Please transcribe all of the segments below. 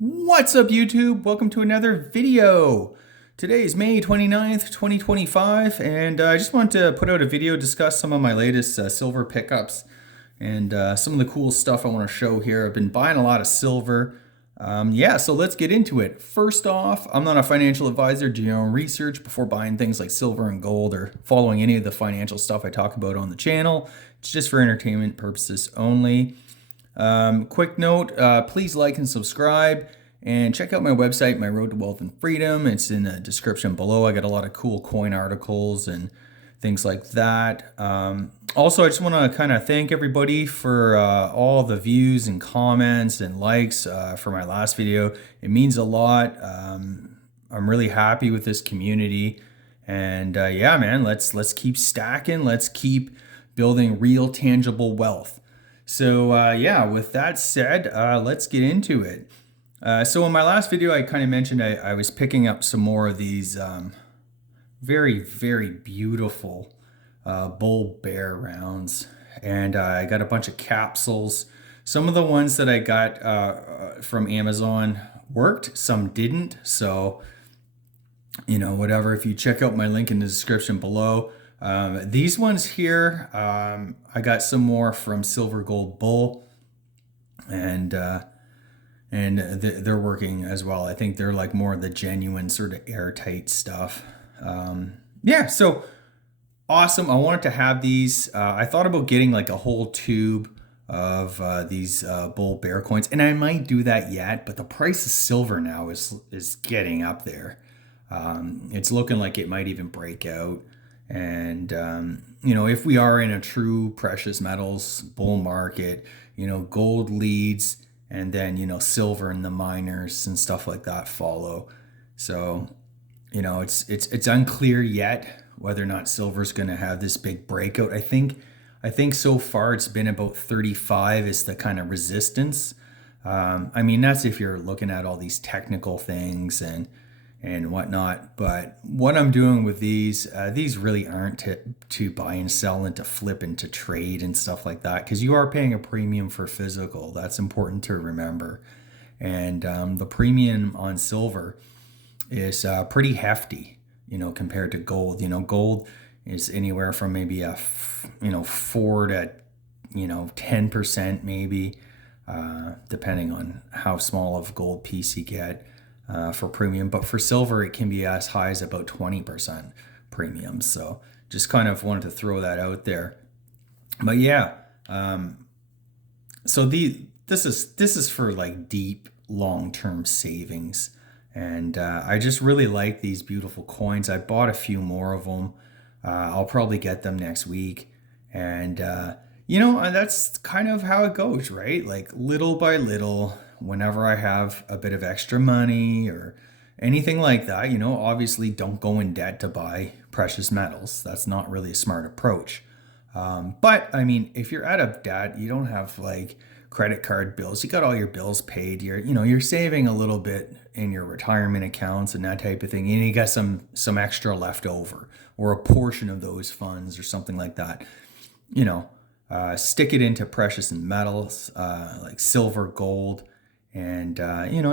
What's up, YouTube? Welcome to another video. Today is May 29th, 2025, and I just wanted to put out a video, discuss some of my latest silver pickups and some of the cool stuff I want to show here. I've been buying a lot of silver. So let's get into it. First off, I'm not a financial advisor. Do your own research before buying things like silver and gold or following any of the financial stuff I talk about on the channel. It's just for entertainment purposes only. Quick note, please like and subscribe and check out my website, My Road to Wealth and Freedom. It's in the description below. I got a lot of cool coin articles and things like that. Also, I just want to kind of thank everybody for all the views and comments and likes for my last video. It means a lot. I'm really happy with this community. And yeah, man, let's keep stacking. Let's keep building real tangible wealth. So yeah, with that said, let's get into it. So in my last video, I kind of mentioned I was picking up some more of these very, very beautiful bull bear rounds. And I got a bunch of capsules. Some of the ones that I got from Amazon worked, some didn't. So, whatever, if you check out my link in the description below, these ones here, I got some more from Silver Gold Bull, and they're working as well. I think they're like more of the genuine sort of airtight stuff. Yeah, so awesome. I wanted to have these. I thought about getting like a whole tube of these Bull Bear coins, and I might do that yet. But the price of silver now is getting up there. It's looking like it might even break out. And, if we are in a true precious metals bull market, gold leads and then, silver and the miners and stuff like that follow. So, it's unclear yet whether or not silver's going to have this big breakout. I think so far it's been about 35 is the kind of resistance. That's if you're looking at all these technical things and whatnot. But what I'm doing with these really aren't to buy and sell and to flip and to trade and stuff like that, because you are paying a premium for physical. That's important to remember. And the premium on silver is pretty hefty, compared to gold. Gold is anywhere from maybe a 4 to 10% maybe, depending on how small of a gold piece you get. For premium, but for silver it can be as high as about 20% premium. So just kind of wanted to throw that out there. But yeah, so this is for like deep long-term savings, and I just really like these beautiful coins. I bought a few more of them. I'll probably get them next week, and that's kind of how it goes, right? Like little by little, whenever I have a bit of extra money or anything like that, obviously don't go in debt to buy precious metals. That's not really a smart approach. But if you're out of debt, you don't have like credit card bills, you got all your bills paid, you're saving a little bit in your retirement accounts and that type of thing, and you got some extra left over, or a portion of those funds or something like that. Stick it into precious metals, like silver, gold, and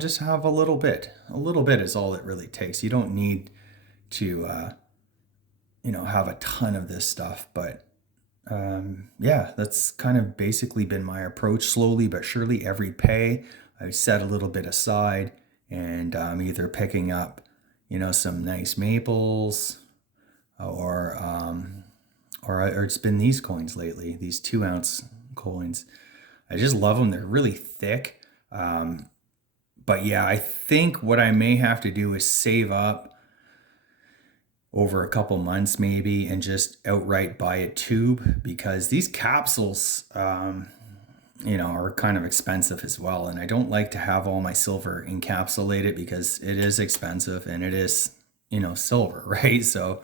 just have a little bit. A little bit is all it really takes. You don't need to have a ton of this stuff. But yeah, that's kind of basically been my approach. Slowly but surely, every pay I set a little bit aside, and I'm either picking up some nice maples, or it's been these coins lately, these 2-ounce coins. I just love them. They're really thick. But yeah, I think what I may have to do is save up over a couple months maybe and just outright buy a tube, because these capsules, are kind of expensive as well. And I don't like to have all my silver encapsulated because it is expensive and it is, silver, right? So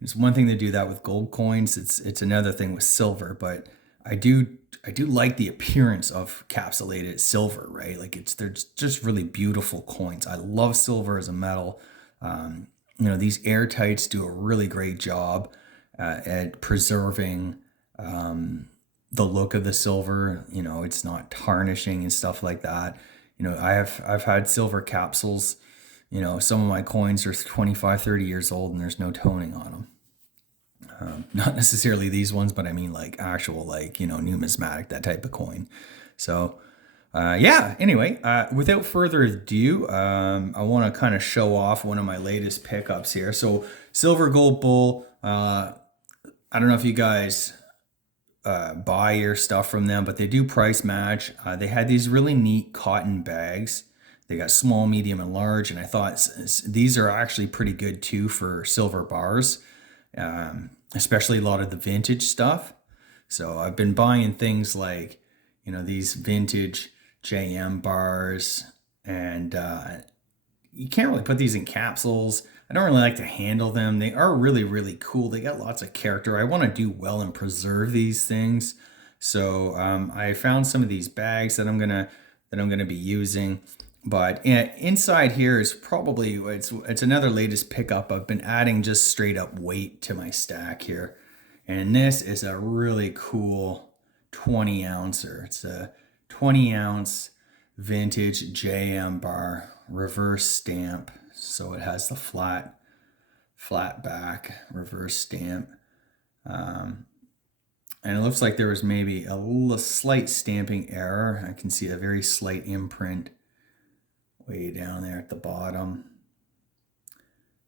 it's one thing to do that with gold coins. It's another thing with silver, but I do like the appearance of capsulated silver, right? Like they're just really beautiful coins. I love silver as a metal. These airtights do a really great job at preserving the look of the silver. It's not tarnishing and stuff like that. I've had silver capsules. Some of my coins are 25, 30 years old and there's no toning on them. Not necessarily these ones, but I mean like actual, like, numismatic, that type of coin. So yeah, anyway, without further ado, I want to kind of show off one of my latest pickups here. So Silver Gold Bull, I don't know if you guys buy your stuff from them, but they do price match. They had these really neat cotton bags. They got small, medium, and large, and I thought these are actually pretty good too for silver bars, especially a lot of the vintage stuff. So I've been buying things like, these vintage JM bars, and you can't really put these in capsules. I don't really like to handle them. They are really, really cool. They got lots of character. I want to do well and preserve these things. So I found some of these bags that I'm gonna be using. But inside here is probably it's another latest pickup. I've been adding just straight up weight to my stack here, and this is a really cool 20 ouncer. It's a 20 ounce vintage JM bar, reverse stamp. So it has the flat back, reverse stamp. And it looks like there was maybe a little slight stamping error. I can see a very slight imprint way down there at the bottom.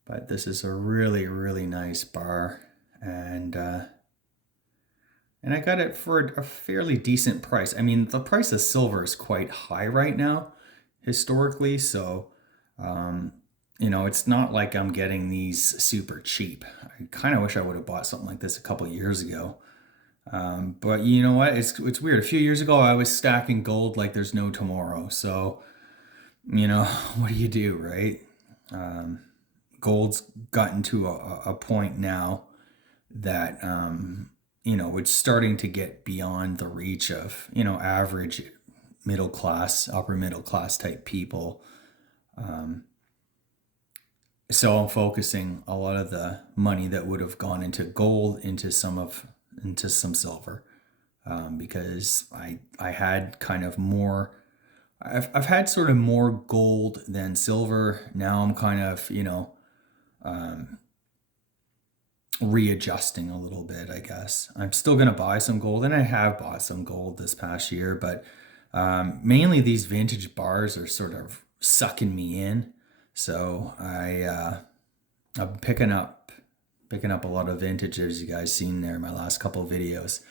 But this is a really, really nice bar. And I got it for a fairly decent price. I mean, the price of silver is quite high right now, historically. So, it's not like I'm getting these super cheap. I kind of wish I would have bought something like this a couple years ago. But you know what? It's weird. A few years ago, I was stacking gold like there's no tomorrow. So, what do you do, right? Gold's gotten to a point now that, it's starting to get beyond the reach of, average middle class, upper middle class type people. So I'm focusing a lot of the money that would have gone into gold into some silver, because I had kind of more. I've had sort of more gold than silver. Now I'm kind of readjusting a little bit, I guess. I'm still gonna buy some gold, and I have bought some gold this past year, but mainly these vintage bars are sort of sucking me in. So I'm picking up a lot of vintage, as you guys seen there in my last couple of videos.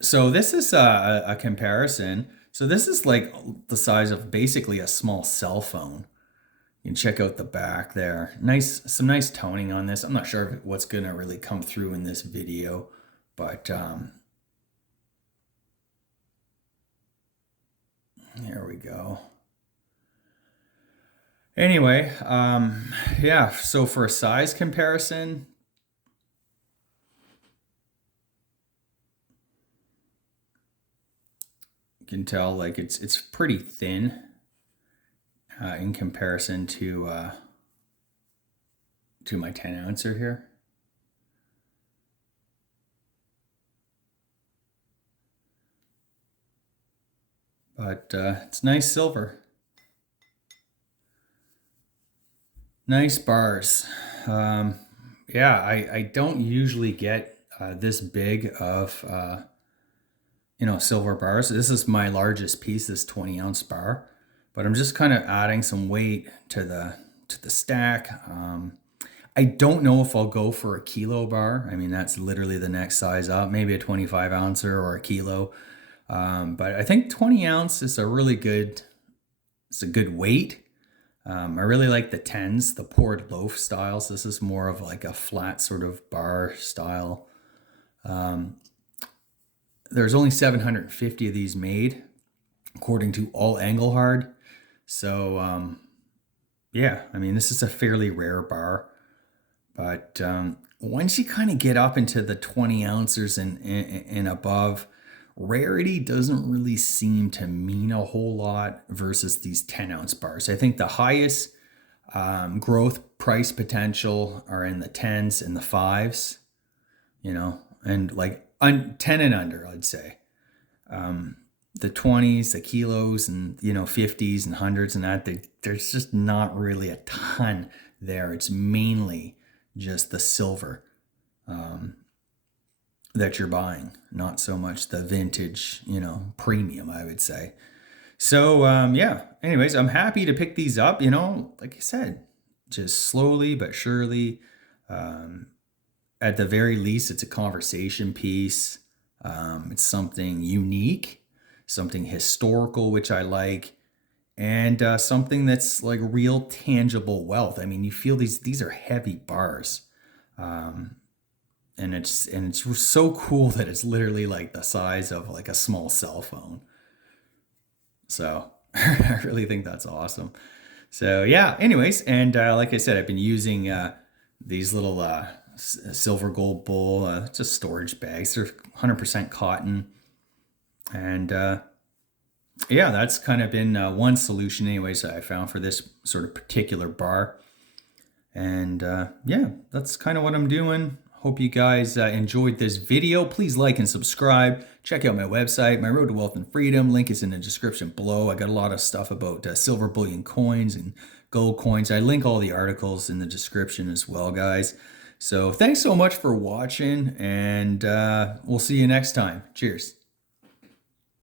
So this is a comparison. So this is like the size of basically a small cell phone. You can check out the back there. Some nice toning on this. I'm not sure what's gonna really come through in this video, but there we go. Anyway, yeah, so for a size comparison, you can tell like it's pretty thin in comparison to my 10 ouncer here. But it's nice silver. Nice bars. Yeah, I don't usually get this big of silver bars. This is my largest piece, this 20 ounce bar, but I'm just kind of adding some weight to the stack. I don't know if I'll go for a kilo bar. I mean, that's literally the next size up, maybe a 25 ouncer or a kilo. But I think 20 ounce is a good weight. I really like the 10s, the poured loaf styles. This is more of like a flat sort of bar style. There's only 750 of these made, according to All Engelhard. So, yeah, I mean, this is a fairly rare bar. But once you kind of get up into the 20 ounces and above, rarity doesn't really seem to mean a whole lot versus these 10 ounce bars. I think the highest growth price potential are in the 10s and the 5s, and like 10 and under, I'd say. the 20s, the kilos, and 50s and hundreds and that, there's just not really a ton there. It's mainly just the silver that you're buying, not so much the vintage, premium, I would say. So yeah, anyways, I'm happy to pick these up, like I said, just slowly but surely. At the very least, it's a conversation piece. It's something unique, something historical, which I like, and something that's like real tangible wealth. I mean, you feel these are heavy bars. And it's so cool that it's literally like the size of like a small cell phone. So I really think that's awesome. So yeah, anyways, and like I said, I've been using these little silver gold bowl, just storage bags. They're 100% cotton. And yeah, that's kind of been one solution anyways that I found for this sort of particular bar. And yeah, that's kind of what I'm doing. Hope you guys enjoyed this video. Please like and subscribe. Check out my website, My Road to Wealth and Freedom. Link is in the description below. I got a lot of stuff about silver bullion coins and gold coins. I link all the articles in the description as well, guys. So thanks so much for watching, and we'll see you next time. Cheers.